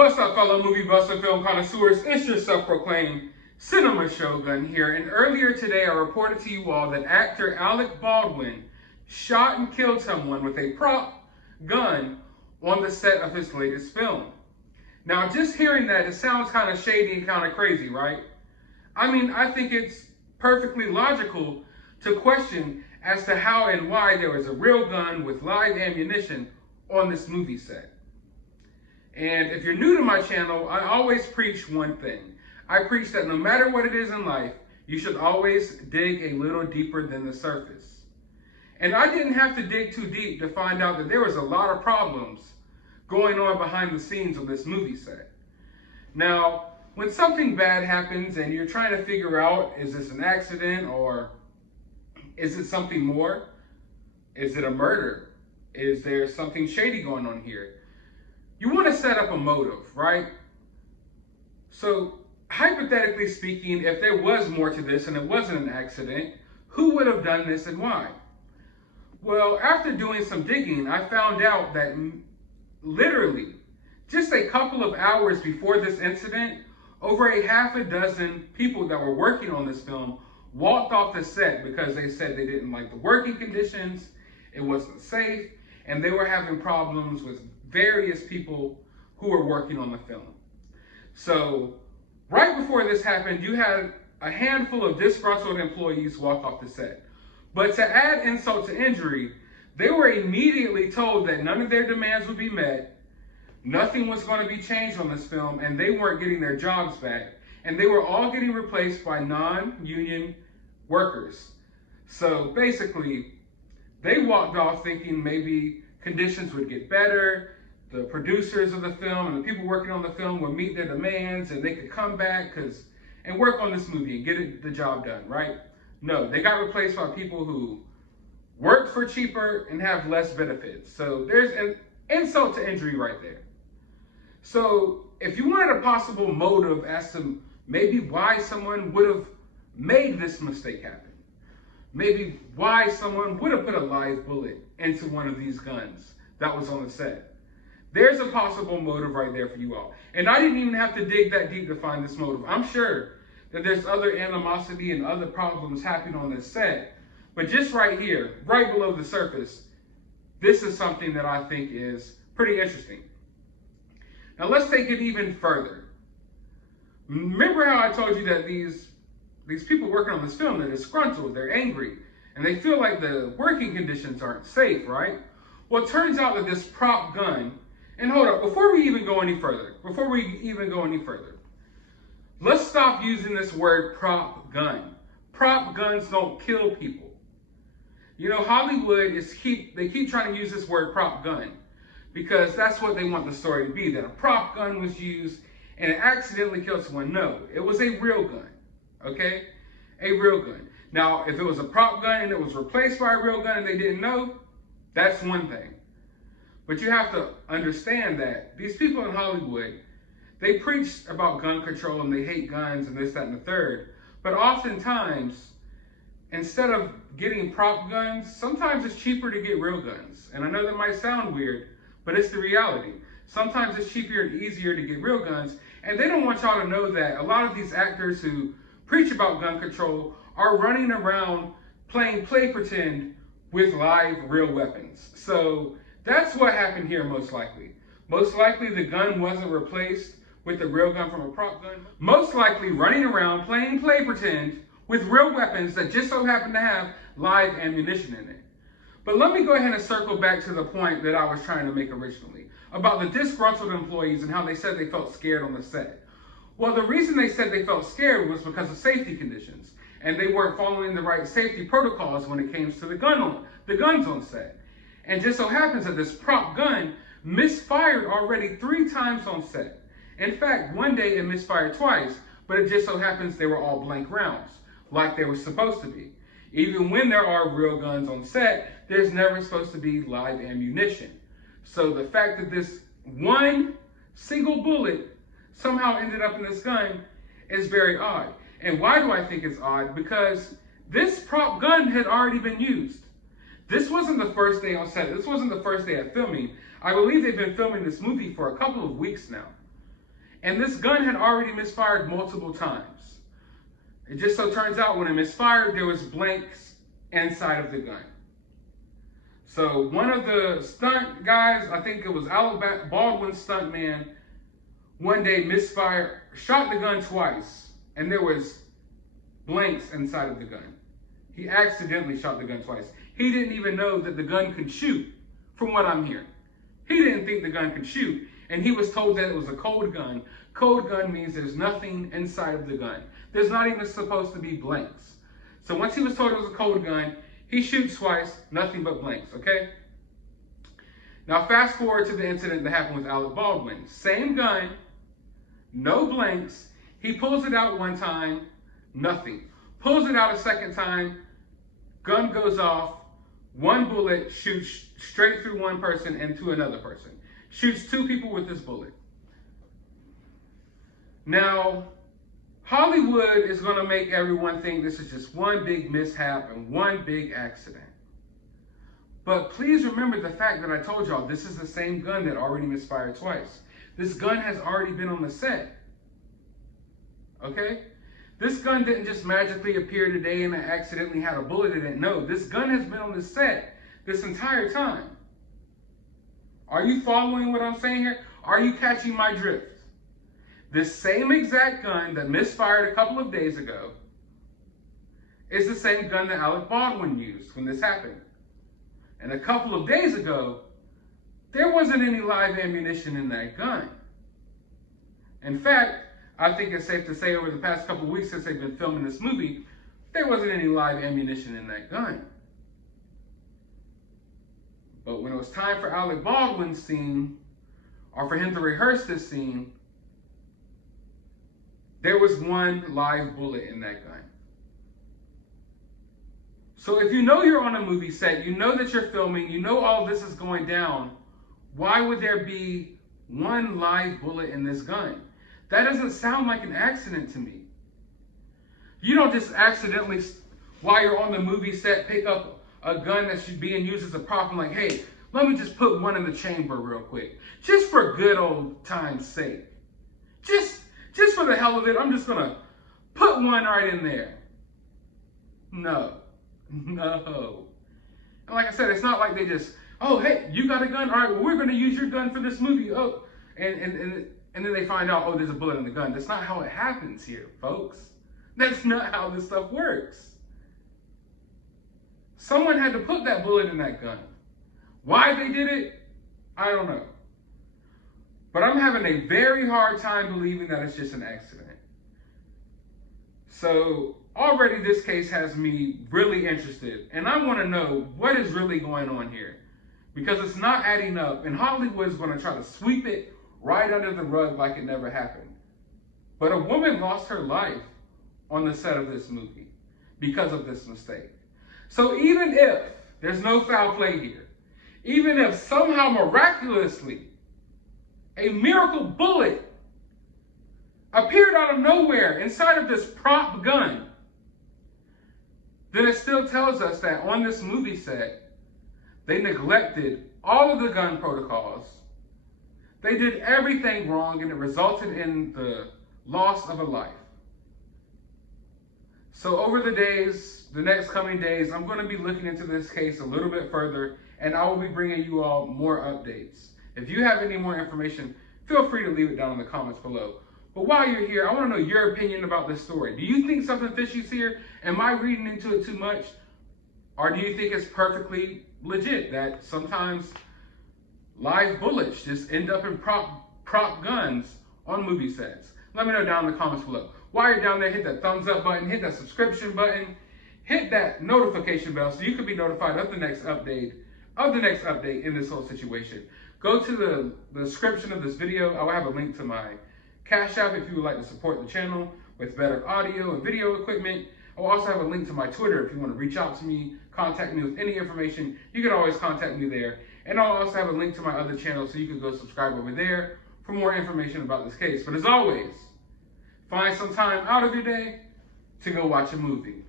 What's up, fellow movie buffs and film connoisseurs? It's your self-proclaimed cinema shogun here. And earlier today, I reported to you all that actor Alec Baldwin shot and killed someone with a prop gun on the set of his latest film. Now, just hearing that, it sounds kind of shady and kind of crazy, right? I mean, I think it's perfectly logical to question as to how and why there was a real gun with live ammunition on this movie set. And if you're new to my channel, I always preach one thing. I preach that no matter what it is in life, you should always dig a little deeper than the surface. And I didn't have to dig too deep to find out that there was a lot of problems going on behind the scenes of this movie set. Now, when something bad happens and you're trying to figure out, is this an accident or is it something more? Is it a murder? Is there something shady going on here? You want to set up a motive, right? So, hypothetically speaking, if there was more to this and it wasn't an accident, who would have done this and why? Well, after doing some digging, I found out that literally just a couple of hours before this incident, over a half a dozen people that were working on this film walked off the set because they said they didn't like the working conditions, it wasn't safe, and they were having problems with various people who were working on the film. So right before this happened, you had a handful of disgruntled employees walk off the set. But to add insult to injury, they were immediately told that none of their demands would be met, nothing was going to be changed on this film, and they weren't getting their jobs back. And they were all getting replaced by non-union workers. So basically, they walked off thinking maybe conditions would get better, the producers of the film and the people working on the film would meet their demands and they could come back and work on this movie and get the job done, right? No, they got replaced by people who work for cheaper and have less benefits. So there's an insult to injury right there. So if you wanted a possible motive as to maybe why someone would have made this mistake happen, maybe why someone would have put a live bullet into one of these guns that was on the set, there's a possible motive right there for you all. And I didn't even have to dig that deep to find this motive. I'm sure that there's other animosity and other problems happening on this set. But just right here, right below the surface, this is something that I think is pretty interesting. Now let's take it even further. Remember how I told you that these people working on this film, they're disgruntled, they're angry, and they feel like the working conditions aren't safe, right? Well, it turns out that this prop gun, and hold up, before we even go any further, let's stop using this word prop gun. Prop guns don't kill people. You know, Hollywood they keep trying to use this word prop gun because that's what they want the story to be, that a prop gun was used and it accidentally killed someone. No, it was a real gun, okay? A real gun. Now, if it was a prop gun and it was replaced by a real gun and they didn't know, that's one thing. But you have to understand that these people in Hollywood, they preach about gun control and they hate guns and this, that, and the third. But oftentimes, instead of getting prop guns, sometimes it's cheaper to get real guns. And I know that might sound weird, but it's the reality. Sometimes it's cheaper and easier to get real guns. And they don't want y'all to know that a lot of these actors who preach about gun control are running around playing play pretend with live real weapons. So that's what happened here most likely. Most likely the gun wasn't replaced with the real gun from a prop gun. Most likely running around playing play pretend with real weapons that just so happen to have live ammunition in it. But let me go ahead and circle back to the point that I was trying to make originally about the disgruntled employees and how they said they felt scared on the set. Well, the reason they said they felt scared was because of safety conditions, and they weren't following the right safety protocols when it came to the guns on set. And just so happens that this prop gun misfired already 3 times on set. In fact, one day it misfired twice, but it just so happens they were all blank rounds, like they were supposed to be. Even when there are real guns on set, there's never supposed to be live ammunition. So the fact that this one single bullet somehow ended up in this gun is very odd. And why do I think it's odd? Because this prop gun had already been used. This wasn't the first day on set. This wasn't the first day of filming. I believe they've been filming this movie for a couple of weeks now. And this gun had already misfired multiple times. It just so turns out when it misfired, there was blanks inside of the gun. So one of the stunt guys, I think it was Alec Baldwin stunt man, one day misfired, shot the gun twice, and there was blanks inside of the gun. He accidentally shot the gun twice. He didn't even know that the gun could shoot, from what I'm hearing. He didn't think the gun could shoot, and he was told that it was a cold gun. Cold gun means there's nothing inside of the gun. There's not even supposed to be blanks. So once he was told it was a cold gun, he shoots twice, nothing but blanks, okay? Now fast forward to the incident that happened with Alec Baldwin. Same gun, no blanks. He pulls it out one time, nothing. Pulls it out a second time, gun goes off, one bullet shoots straight through one person and to another person. Shoots two people with this bullet. Now, Hollywood is going to make everyone think this is just one big mishap and one big accident. But please remember the fact that I told y'all this is the same gun that already misfired twice. This gun has already been on the set. Okay? This gun didn't just magically appear today and it accidentally had a bullet in it. No, this gun has been on the set this entire time. Are you following what I'm saying here? Are you catching my drift? This same exact gun that misfired a couple of days ago is the same gun that Alec Baldwin used when this happened. And a couple of days ago, there wasn't any live ammunition in that gun. In fact, I think it's safe to say over the past couple of weeks since they've been filming this movie, there wasn't any live ammunition in that gun. But when it was time for Alec Baldwin's scene, or for him to rehearse this scene, there was one live bullet in that gun. So if you know you're on a movie set, you know that you're filming, you know all this is going down, why would there be one live bullet in this gun? That doesn't sound like an accident to me. You don't just accidentally, while you're on the movie set, pick up a gun that's being used as a prop and like, hey, let me just put one in the chamber real quick. Just for good old time's sake. Just for the hell of it, I'm just gonna put one right in there. No. And like I said, it's not like they just, oh, hey, you got a gun? All right, well, we're gonna use your gun for this movie. Oh, and then they find out, oh, there's a bullet in the gun. That's not how it happens here, folks. That's not how this stuff works. Someone had to put that bullet in that gun. Why they did it, I don't know. But I'm having a very hard time believing that it's just an accident. So already this case has me really interested. And I want to know what is really going on here. Because it's not adding up. And Hollywood is going to try to sweep it right under the rug like it never happened. But a woman lost her life on the set of this movie because of this mistake. So even if there's no foul play here, even if somehow miraculously a miracle bullet appeared out of nowhere inside of this prop gun, then it still tells us that on this movie set, they neglected all of the gun protocols. They did everything wrong and it resulted in the loss of a life. So over the next coming days, I'm going to be looking into this case a little bit further and I will be bringing you all more updates. If you have any more information, feel free to leave it down in the comments below. But while you're here, I want to know your opinion about this story. Do you think something fishy is here? Am I reading into it too much? Or do you think it's perfectly legit that sometimes live bullets just end up in prop guns on movie sets? Let me know down in the comments below. While you're down there, hit that thumbs up button, hit that subscription button, hit that notification bell so you can be notified of the next update in this whole situation. Go to the description of this video. I will have a link to my CashApp if you would like to support the channel with better audio and video equipment. I will also have a link to my Twitter if you want to reach out to me, contact me with any information. You can always contact me there. And I'll also have a link to my other channel so you can go subscribe over there for more information about this case. But as always, find some time out of your day to go watch a movie.